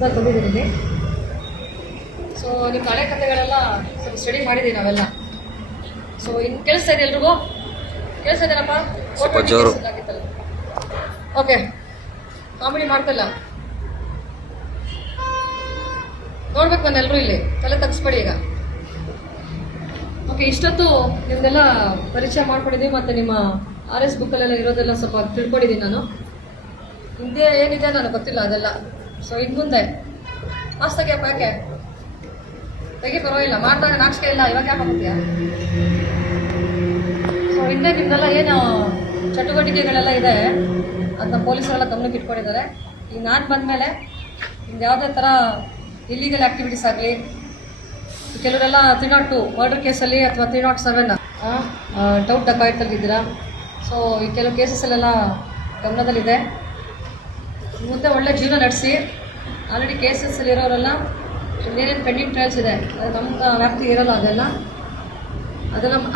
ಹೊಸದಾಗಿ ಬಂದಿದ್ದೀನಿ ಇಲ್ಲಿ. ಸೊ ನಿಮ್ಮ ಹಳೆ ಕಥೆಗಳೆಲ್ಲ ಸ್ವಲ್ಪ ಸ್ಟಡಿ ಮಾಡಿದ್ದೀವಿ ನಾವೆಲ್ಲ. ಸೊ ಇನ್ನು ಕೇಳಿಸ್ತಾ ಇದೆ ಎಲ್ರಿಗೂ? ಕೇಳಿಸ್ತಾ ಇದ್ದೇನಪ್ಪ? ಓಕೆ, ಕಾಮಿಡಿ ಮಾಡ್ತಲ್ಲ, ನೋಡ್ಬೇಕು ನಾನು ಎಲ್ಲರೂ ಇಲ್ಲಿ, ತಲೆ ತಗ್ಸ್ಬೇಡಿ ಈಗ. ಓಕೆ, ಇಷ್ಟೊತ್ತು ನಿಮ್ದೆಲ್ಲ ಪರಿಚಯ ಮಾಡ್ಕೊಂಡಿದ್ದೀವಿ, ಮತ್ತು ನಿಮ್ಮ RS ಬುಕ್ಕಲ್ಲೆಲ್ಲ ಇರೋದೆಲ್ಲ ಸ್ವಲ್ಪ ತಿಳ್ಕೊಂಡಿದ್ದೀನಿ ನಾನು. ಹಿಂದೆ ಏನಿದೆ ನನಗೆ ಗೊತ್ತಿಲ್ಲ ಅದೆಲ್ಲ. ಸೊ ಇನ್ನು ಮುಂದೆ ಮಸ್ತಾಗಿ ಯಾಕೆ ತೆಗಿ, ಪರವಾಗಿಲ್ಲ, ಮಾಡ್ದಾಗ ನಾಚಿಕೆ ಇಲ್ಲ, ಇವಾಗ ಯಾಕೆ ಆಗುತ್ತೀಯ? ಸೊ ಹಿಂದೆ ನಿಮ್ದೆಲ್ಲ ಏನು ಚಟುವಟಿಕೆಗಳೆಲ್ಲ ಇದೆ ಅದನ್ನ ಪೊಲೀಸರೆಲ್ಲ ಗಮನಕ್ಕೆ ಇಟ್ಕೊಂಡಿದ್ದಾರೆ. ಈಗ ನಾನು ಬಂದಮೇಲೆ ನಿಮ್ದು ಯಾವುದೇ ಥರ ಇಲ್ಲಿಗಲ್ ಆ್ಯಕ್ಟಿವಿಟೀಸ್ ಆಗಲಿ, ಕೆಲವರೆಲ್ಲ 302 ಮರ್ಡರ್ ಕೇಸಲ್ಲಿ ಅಥವಾ 307 ಡೌಟ್ ಡಕಾಯಿತಲ್ಲಿದ್ದೀರಾ. ಸೊ ಈ ಕೆಲವು ಕೇಸಸ್ಸಲ್ಲೆಲ್ಲ ಗಮನದಲ್ಲಿದೆ. ಮುಂದೆ ಒಳ್ಳೆ ಜೀವನ ನಡೆಸಿ. ಆಲ್ರೆಡಿ ಕೇಸಸ್ಸಲ್ಲಿರೋರೆಲ್ಲ ಏನೇನು ಪೆಂಡಿಂಗ್ ಟ್ರಯಲ್ಸ್ ಇದೆ ಅದು ನಮ್ಮ ವ್ಯಾಪ್ತಿ ಇರೋಲ್ಲ, ಅದೆಲ್ಲ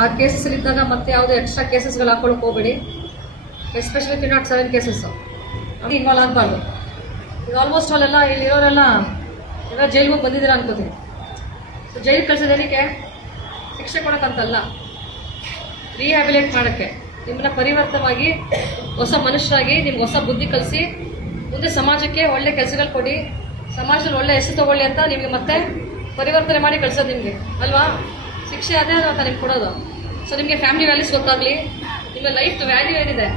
ಆ ಕೇಸಸ್ಸಲ್ಲಿದ್ದಾಗ ಮತ್ತೆ ಯಾವುದೇ ಎಕ್ಸ್ಟ್ರಾ ಕೇಸಸ್ಗಳು ಹಾಕ್ಕೊಳಕ್ಕೆ ಹೋಗಬೇಡಿ. ಎಸ್ಪೆಷಲಿ 307 ಕೇಸಸ್ಸು ಅದು ಇನ್ವಾಲ್ವ್ ಆಗಬಾರ್ದು. ಈಗ ಆಲ್ಮೋಸ್ಟ್ ಅಲ್ಲೆಲ್ಲ ಇಲ್ಲಿರೋರೆಲ್ಲ ಎಲ್ಲ ಜೈಲಿಗೆ ಬಂದಿದ್ದೀರಾ ಅನ್ಕೋತೀನಿ. ಸೊ ಜೈಲಿಗೆ ಕಳ್ಸೋದೇನಕ್ಕೆ? ಶಿಕ್ಷೆ ಕೊಡೋಕ್ಕಂತಲ್ಲ, ರಿಹ್ಯಾಬಿಲೇಟ್ ಮಾಡೋಕ್ಕೆ, ನಿಮ್ಮನ್ನ ಪರಿವರ್ತವಾಗಿ ಹೊಸ ಮನುಷ್ಯರಾಗಿ ನಿಮ್ಗೆ ಹೊಸ ಬುದ್ಧಿ ಕಲಿಸಿ ಮುಂದೆ ಸಮಾಜಕ್ಕೆ ಒಳ್ಳೆ ಕೆಲಸಗಳು ಕೊಡಿ, ಸಮಾಜದಲ್ಲಿ ಒಳ್ಳೆ ಹೆಸರು ತಗೊಳ್ಳಿ ಅಂತ ನಿಮಗೆ ಮತ್ತೆ ಪರಿವರ್ತನೆ ಮಾಡಿ ಕಳಿಸೋದು ನಿಮಗೆ ಅಲ್ವಾ? ಶಿಕ್ಷೆ ಅದೇ ಅಂತ ನಿಮ್ಗೆ ಕೊಡೋದು. ಸೊ ನಿಮಗೆ ಫ್ಯಾಮಿಲಿ ವ್ಯಾಲ್ಯೂಸ್ ಗೊತ್ತಾಗಲಿ, ನಿಮ್ಮ ಲೈಫ್ ವ್ಯಾಲ್ಯೂ ಏನಿದೆ,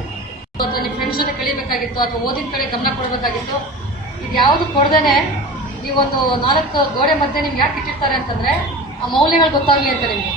ಅಥವಾ ನಿಮ್ಮ ಫ್ರೆಂಡ್ಸ್ ಜೊತೆ ಕಳಿಬೇಕಾಗಿತ್ತು ಅಥವಾ ಓದಿದ ಕಡೆ ಗಮನ ಕೊಡಬೇಕಾಗಿತ್ತು, ಇದು ಯಾವುದು ಕೊಡ್ದೇನೆ ನೀವೊಂದು 4 ಗೋಡೆ ಮಧ್ಯೆ ನಿಮ್ಗೆ ಯಾಕೆ ಇಟ್ಟಿರ್ತಾರೆ ಅಂತಂದರೆ ಆ ಮೌಲ್ಯಗಳು ಗೊತ್ತಾಗಲಿ ಅಂತ ನಿಮಗೆ.